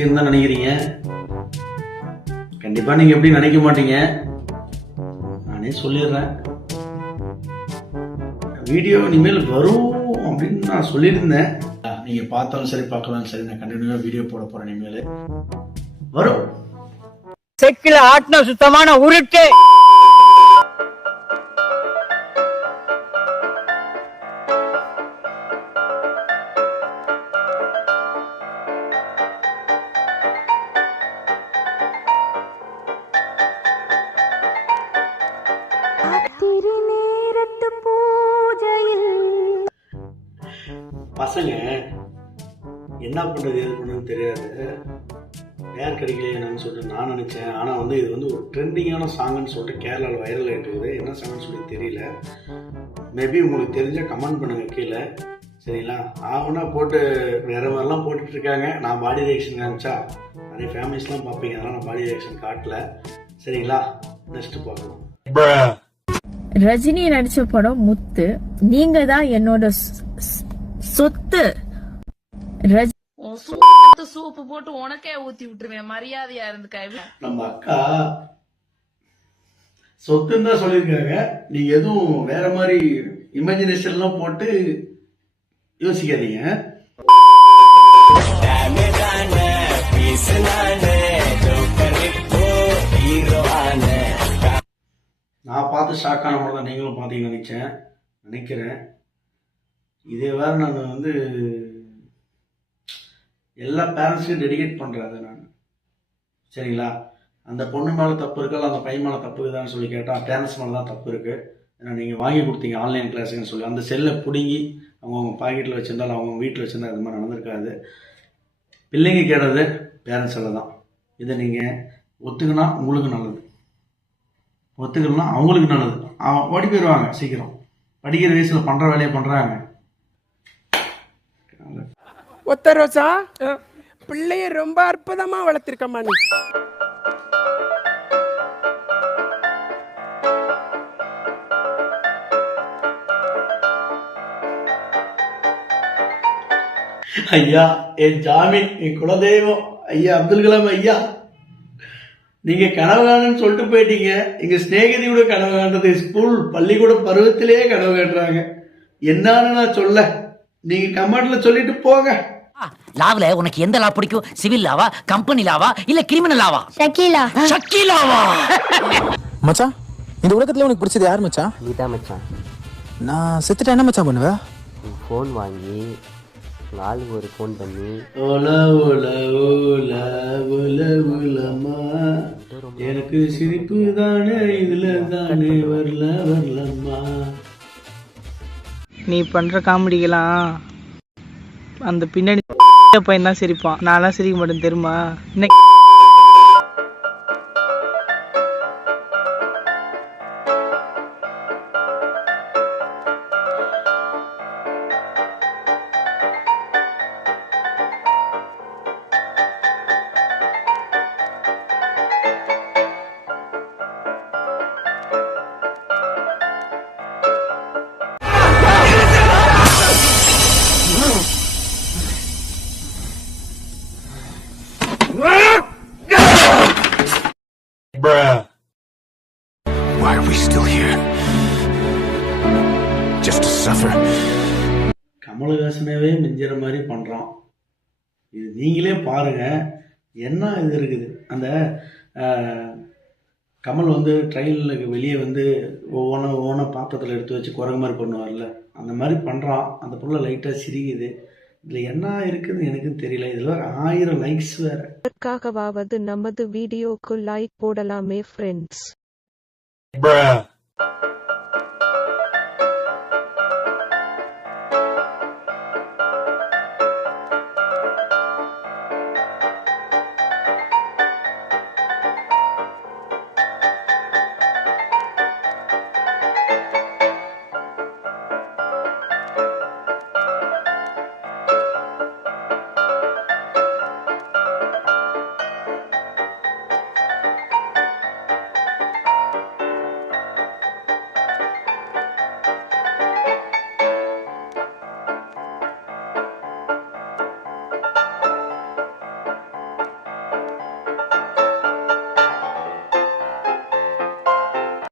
ரசிகன் தான் நினைக்கிறீங்க. கண்டிப்பா நீங்க எப்படி நினைக்க மாட்டீங்க. நானே சொல்லிடுறேன், வீடியோ இனிமேல் வரும் அப்படின்னு நான் சொல்லியிருந்தேன். நீங்க பார்த்தாலும் சரி பார்க்கலாம் சரி, நான் கண்டினியூவா வீடியோ போட போறேன். இனிமேல் வரும். செக்கில ஆட்டின சுத்தமான உருட்டு. பசங்க என்ன பண்றது எது பண்ணுன்னு தெரியாது, நேர் கிடைக்கலையே என்னன்னு சொல்லிட்டு நான் நினைச்சேன். ஆனா இது ஒரு ட்ரெண்டிங்கான சாங்குன்னு சொல்லிட்டு கேரளாவில் வைரல் ஆகிட்டு இருக்குது. என்ன சாங்குன்னு சொல்லி தெரியல. மேபி உங்களுக்கு தெரிஞ்ச கமெண்ட் பண்ணுங்க கீழே, சரிங்களா? ஆகுனா போட்டு வேற மாதிரிலாம் போட்டுட்டு இருக்காங்க. நான் பாடி ரியாக்ஷன் காமிச்சா நிறைய ஃபேமிலிஸ்லாம் பார்ப்பீங்க, அதெல்லாம் நான் பாடி ரியாக்ஷன் காட்டல, சரிங்களா? நெக்ஸ்ட் பார்க்கலாம். ரஜினி நடிச்ச படம் முத்து. நீங்க தான் என்னோட சொத்து. சூப்பு போட்டு உனக்கே ஊத்தி விட்டுருவேன், மரியாதையா இருந்து. நம்ம அக்கா சொத்துன்னு தான் சொல்லியிருக்காங்க. நீங்க எதுவும் வேற மாதிரி இமேஜினேஷன்லாம் போட்டு யோசிக்காதீங்க. நான் பார்த்து ஷாக் ஆன மாதிரி தான் நீங்களும் பார்த்தீங்கன்னு நினைக்கிறேன். இதே வேற நான் எல்லா பேரண்ட்ஸையும் டெடிகேட் பண்ணுறேன் நான், சரிங்களா? அந்த பொண்ணு மேலே தப்பு இருக்கா அந்த பையன் மேலே தப்பு இருக்குதான்னு சொல்லி கேட்டால் பேரண்ட்ஸ் மேலே தான் தப்பு இருக்குது. ஏன்னா நீங்கள் வாங்கி கொடுத்தீங்க ஆன்லைன் கிளாஸுன்னு சொல்லி, அந்த செல்லை பிடுங்கி அவங்க பாக்கெட்டில் வச்சுருந்தாலும் அவங்க வீட்டில் வச்சுருந்தா அது மாதிரி நடந்திருக்காது. பிள்ளைங்க கேட்டது பேரண்ட்ஸில் தான். இதை நீங்கள் ஒத்துக்கினா உங்களுக்கு நல்லது, ஒத்துக்கணும்னா அவங்களுக்கு நல்லது. ஓடி போயிடுவாங்க சீக்கிரம். படிக்கிற வயசில் பண்ணுற வேலையை பண்ணுறாங்க. ஒத்த ரோசா, பிள்ளைய ரொம்ப அற்புதமா வளர்த்திருக்கம்மா நீ. ஐயா என் ஜாமீன், என் குலதெய்வம் ஐயா அப்துல் கலாம் ஐயா, நீங்க கனவு காணுன்னு சொல்லிட்டு போயிட்டீங்க. எங்க ஸ்நேகிதி கூட கனவு காண்றது ஸ்கூல் பள்ளிக்கூட பருவத்திலேயே கனவு காட்டுறாங்க. என்னன்னு நான் சொல்ல, நீங்க கமெண்ட்ல சொல்லிட்டு போங்க. லாவ்ல உனக்கு எந்த லா பிடிக்கும்? சிவில் லாவா, கம்பெனி லாவா, இல்ல கிரிமினல் லாவா? ஷக்கீலா. ஷக்கீலாவா? மச்சான், இந்த உலகத்துல உனக்கு பிடிச்சது யார் மச்சான்? நீதான் மச்சான். நான் செத்துட்டா என்ன மச்சான் பண்ணுவ? ஃபோன் வாங்கி ஆளுக்கு ஒரு ஃபோன் பண்ணி ஓலா ஓலா ஓலா ஓலா ஓலமா, எனக்கு சிரிப்பு தானே இதுல தானே வரல வரலம்மா. நீ பண்ற காமெடிக்கெல்லாம் அந்த பின்னாடி பையன் தான் சிரிப்பான். நான்லாம் சிரிக்க மாட்டேன் தெரியுமா? Why are we still here? Just to suffer. கமலஹாசனவே மிஞ்சிற மாதிரி பண்றான். இது நீங்களே பாருங்க, என்ன இது இருக்குது. அந்த கமல் ட்ரெயினுக்கு வெளியே ஒவ்வொன்றா பாத்திரத்தில் எடுத்து வச்சு குரங்கு மாதிரி பண்ணுவார்ல, அந்த மாதிரி பண்ணுறான். அந்த பொருளை லைட்டாக சிரிக்குது. இதில் என்ன இருக்குதுன்னு எனக்கு தெரியல. இதில் 1000 லைக்ஸ் வேறு. அதற்காகவாவது நமது வீடியோக்கு லைக் போடலாமே ஃப்ரெண்ட்ஸ். Bruh.